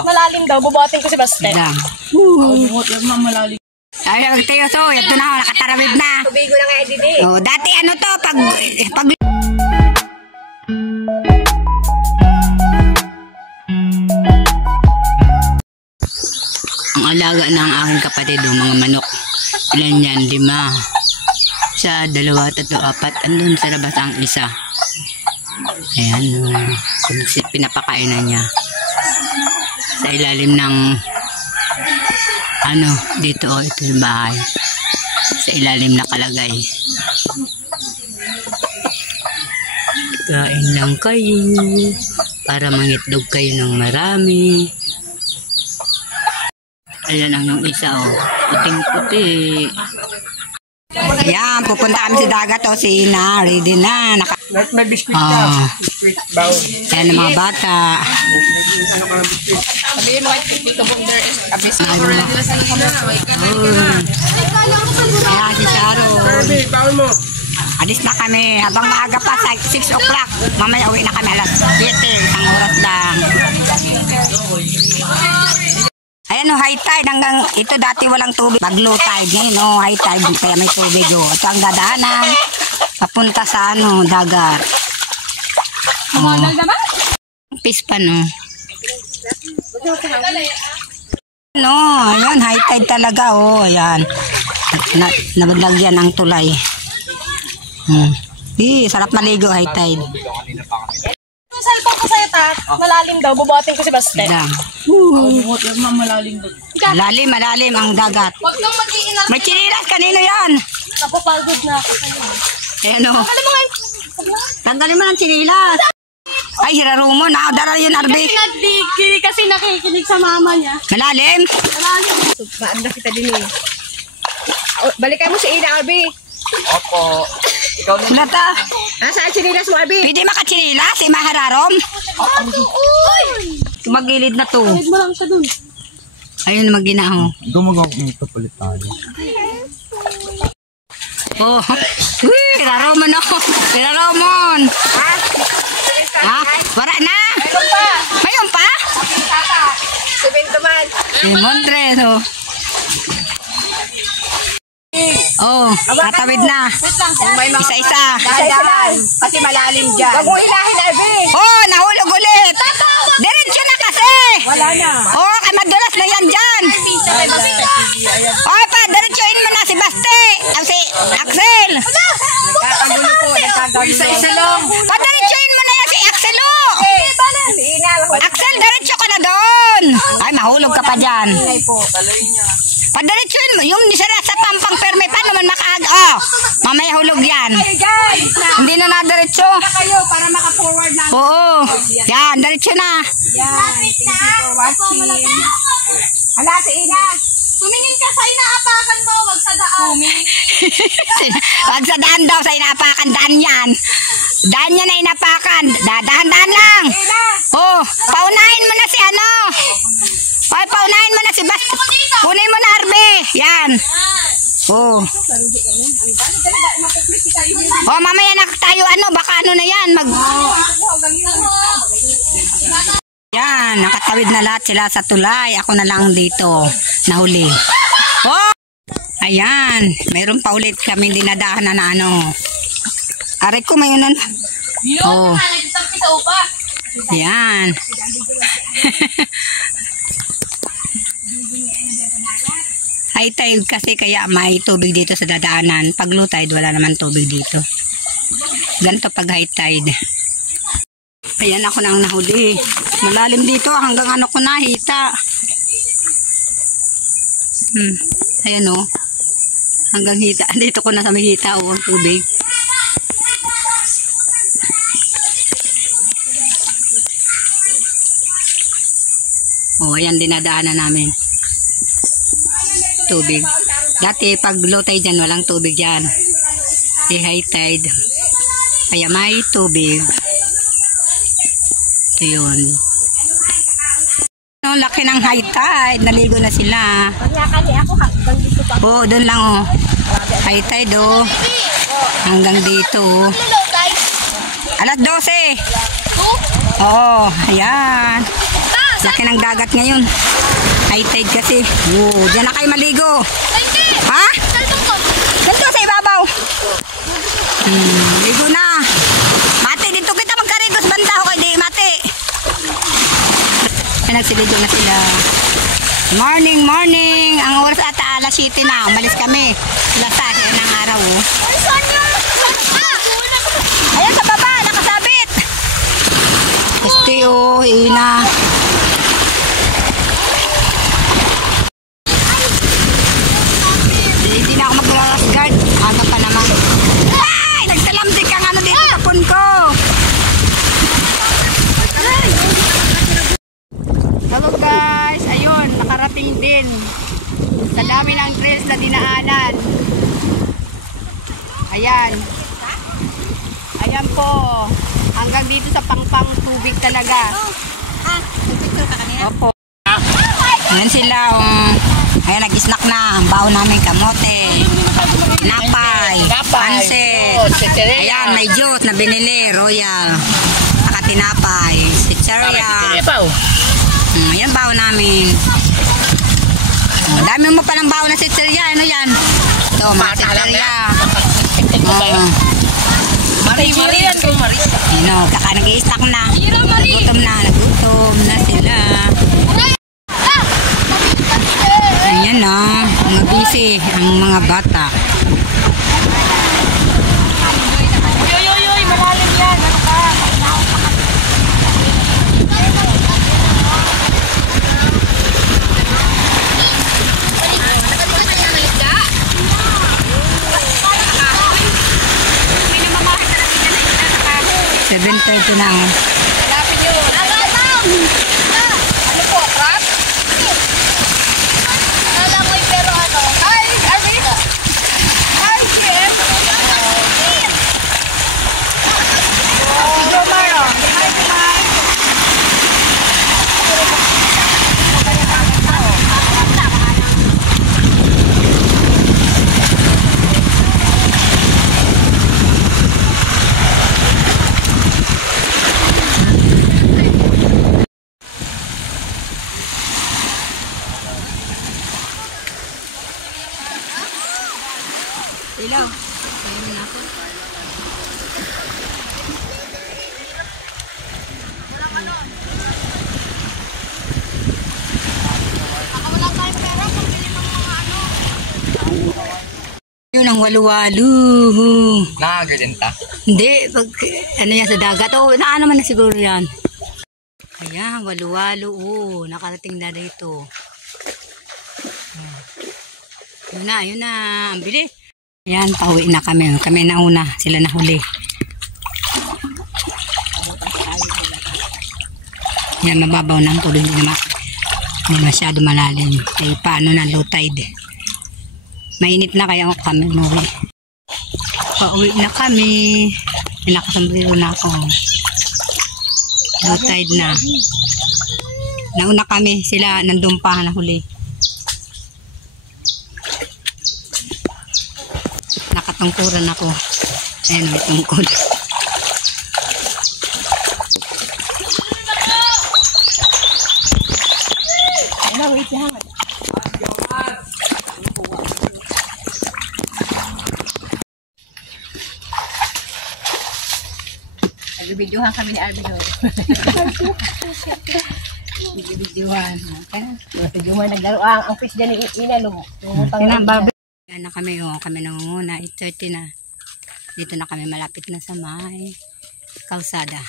malalim daw. Bubuhatin ko si Baste. Malalim. Ay, tayo so, ito na ako, nakatarawid na. Tubigo na nga didi. Oh, dati ano to, pag ang alaga ng aking kapatid, mga manok. Ilan yan? 5. Sa 2, 3, 4. Andun sa labas ang isa. Ayan. Pinapakain na niya. Sa ilalim ng dito, ito yung bahay. Sa ilalim nakalagay. Kain lang kayo para mangitlog kayo ng marami. Ayan ang yung isa, puting-puti. Yan, pupunta kami sa dagat, si Ina, ready na. May biscuit ka. Yan ang mga bata. Sabihin mo, dito kung there is a biscuit. Ayan si Sharo. Kirby, bawal mo. Alis na kami, habang maaga pa, 6 o'clock. Mamaya uwi na kami alas 7, isang oras lang. Ayan high tide hanggang ito dati walang tubig. Pag low tide ngayon, high tide kaya may tubig. Ito ang dadaanan papunta sa dagat. Magal ka ba? Pispan ayan high tide talaga ayan. Nabagyan ang tulay. Sarap maligo high tide. Yung cellphone ko sa'yo, malalim daw. Bubuhatin ko si Baste. Malalim doon. Malalim ang dagat. Huwag kang mag-iingat. May chinilas, kanino yan? Napapagod na ako sa'yo. Ayan Alam mo ngayon. tanggalin mo ng chinilas. Ay, hirarumo na. Dara yun, Arbe. Kasi nakikinig sa mama niya. Malalim. Maanda kita din balikan mo si Ina, Arbe. Opo. Ikaw na. Nata. Saan chinilas mo, Arbe? Pwede makachinilas, si Mahararom. Magilid na to. Pwede mo lang siya dun. Ayun, maginaho. Gumagawa ko nito palit tayo. Uy, Hiraromon Hiraromon. Wala na. Mayroon pa. Mayroon pa? Si Bintuman. Si Montres, natawid na. Isa-isa. Dahan-dahan. Kasi malalim dyan. Huwag mo ilahin, Arbe. Nahulog ulit. Diretso na kasi. Wala na. Kay madulas na yan dyan. Diretsoin mo na si Baste. Si Axel. Nagkakagulo po. Isa-isa lang. Diretsoin mo na yan si Axel. Si Ina. Axel, diretso ka na doon. Ay, mahulog ka pa dyan. Padiretsoin mo. Yung sa pampang perme, paano man mamaya hulog yan. Hindi na diretso. Kayo para maka-forward na. Oo. Yan, diretso na. Yan. Thank you for watching. Hala, si Ina. Tumingin ka sa inaapakan mo. Wag sa daan. Wag sa daan daw. Sa inaapakan. Daan yan. Daan yan na inapakan. Dahan-dahan lang. Paunahin mo na si paunahin mo na si Bas. Punin mo na, Arbe. Yan. Mamaya na tayo baka na yan. Yan, nakatawid na lahat sila sa tulay. Ako na lang dito. Nahuli. Ayan. Mayroon pa ulit kami dinadahan na Aray ko, mayroon na. Yan. High tide kasi kaya may tubig dito sa dadaanan. Pag low tide, wala naman tubig dito. Ganito pag high tide. Ayan, ako na ang nahuli. Malalim dito hanggang ko nahita. Ayan hanggang hita. Dito ko na sa may hita ang tubig. Ayan, dinadaanan namin. Tubig. Dati pag low tide dyan, walang tubig dyan. High tide. Kaya may tubig. Ito yun. Laki ng high tide. Naligo na sila. Doon lang high tide hanggang dito Alas 12. Ayan. Laki ng dagat ngayon. High tide kasi. Oo, dyan na kayo maligo. Ha? Ganito sa ibabaw. Ligo na. Mati, dito kita magkarigos banda ko kay di mati. Nagsiligo na sila. Morning, morning. Ang oras ata alas 7 na. Umalis kami. Alas 7 ng araw. Ayan sa baba, nakasabit. Este o, ina. Hindi na ako mag-grass guard. Aga pa naman. Ay! Nagsalamdik ang ano dito sa pun ko. Hello guys, ayun, nakarating din. Sa dami ng trails na dinaanan. Ayan. Ayan po. Hanggang dito sa pangpang tubig talaga. Opo. Ayan sila. Ayan, nag-snack na. Ang baon namin kamote. Tinapay. Pansit. Ayan, may juice na binili. Royal. Nakatinapay. Sitseria. Ayan baon namin. Dami mo palang baon na sitseria. Ano yan? Ito, mga sitseria. Kaka nag-i-snack na. Nagutom na sila. Ayan na, mga busy ang mga bata. Malalim yan. Ano ka? Ito na. Hanapin nyo. Ano po, crab? Akala ko yung pero ano. Ay, Arby. Ay, Jeff. Si Jomar, oh. Hi, Jomar. Ilaw. Yun ang walu-walu. Nakagalinta. Hindi, pag ano yan sa dagat. Oh, naano man na siguro yan. Ayan, walu-walu. Oh, nakarating na dito. Yun na. Ang bilis. Ayan, pauwi na kami. Kami na una. Sila na huli. Yan, mababaw na ang tuloy. Hindi masyado malalim. Ay, paano na, low tide. Mainit na kaya kami umuwi. Pauwi na kami. Pinakasombrero na ako. Low tide na. Nauna kami. Sila nandun pa na huli. Nakatungkuran ako. Ayan, may tungkod. Wait lang. Nagbibidyohan kami ni Arbidor. Nagbibidyohan. Si Jomar naglaro ang fish dyan ni Inalo. Yan na kami, kami nangunguna. 8:30 na. Dito na kami malapit na sa may kalsada.